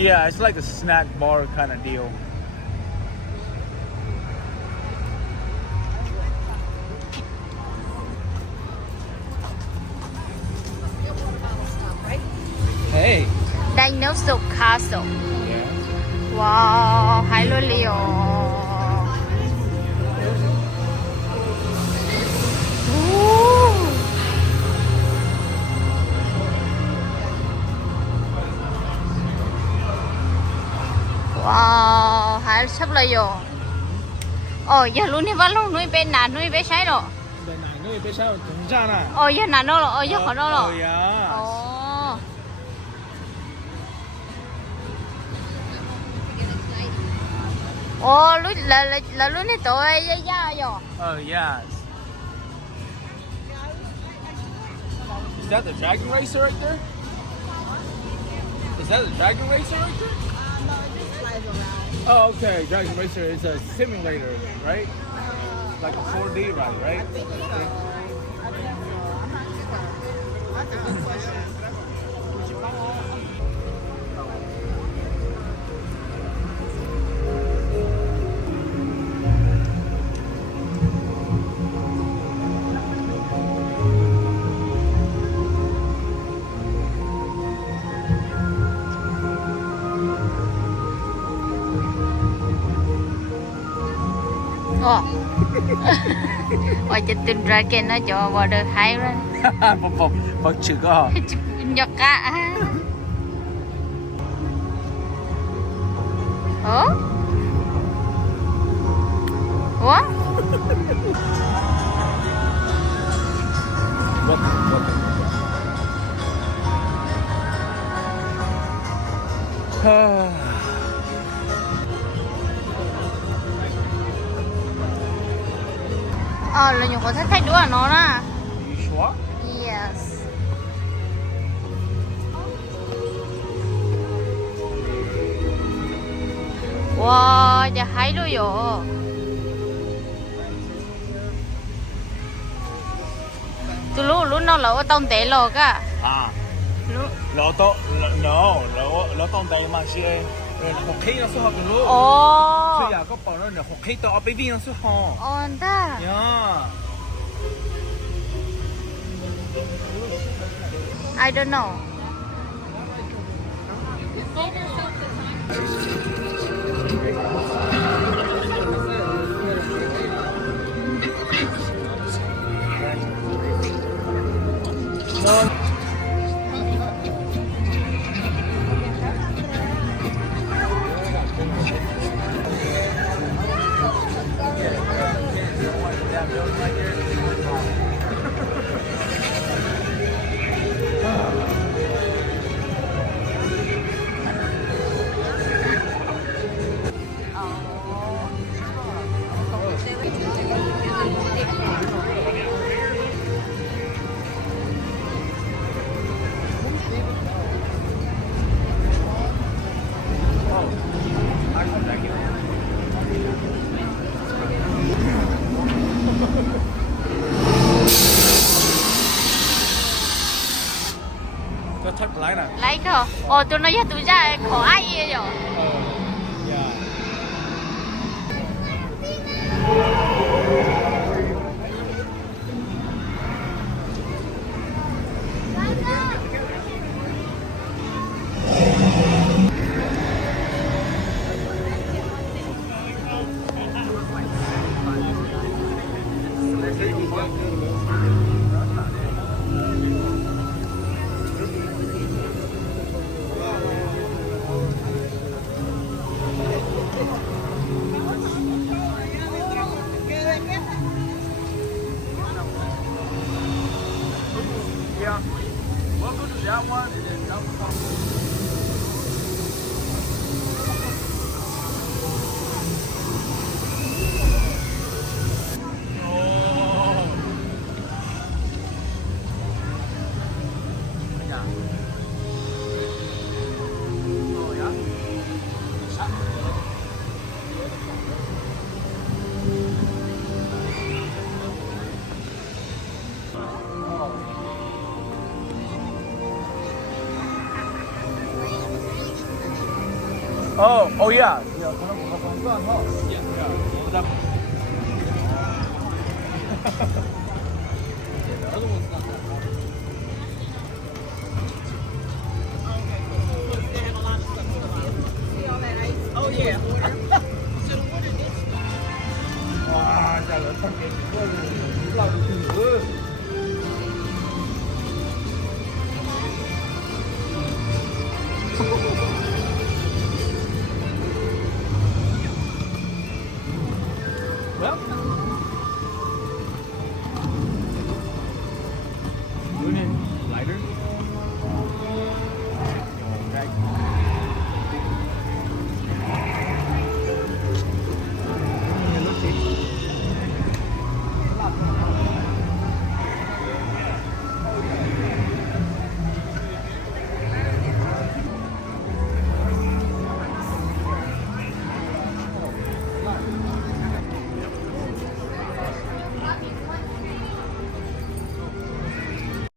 Yeah, it's like a snack bar kind of deal. Hey. Dinosaur Castle. Yeah. Wow, hay luôn liều. Wow, hay sắp lại rồi. Giờ luôn đi vào luôn nuôi bên nào nuôi bên sai rồi. Bên này nuôi bên sao chúng ra nè. Giờ nào nó rồi, giờ khỏi nó rồi. Yeah. Lúc là lúc này tôi ra rồi. Yes. Is that the dragon racer right there? Is that the dragon racer right there? No, it just flies around. Oh, okay. Dragon racer is a simulator, right? Like a 4D ride, right? I think so. I'm not sure. That's a good question. Cho tin dragon nó cho vào được hay rồi. Một chữ có. Nhọc cả. Ủa? Là những có thay đũa nó nè. You sure? Yes. Wow, giờ hay luôn rồi. Từ lúc nó lẩu tông té lò cả. Lẩu tông té mà chị ơi. Học khí nó số học từ lúc. Bây giờ có bảo nó là học khí to ở bên viên nó số học. Ta. Yeah. I don't know. Cho thật lái nè. Lấy cơ. Tụi nó giờ tụi ra khó ai vậy rồi. Yeah. Yeah. We'll go to that one and then jump across. Oh yeah. Yeah, 그럼 뭐가 건강하고. Yeah.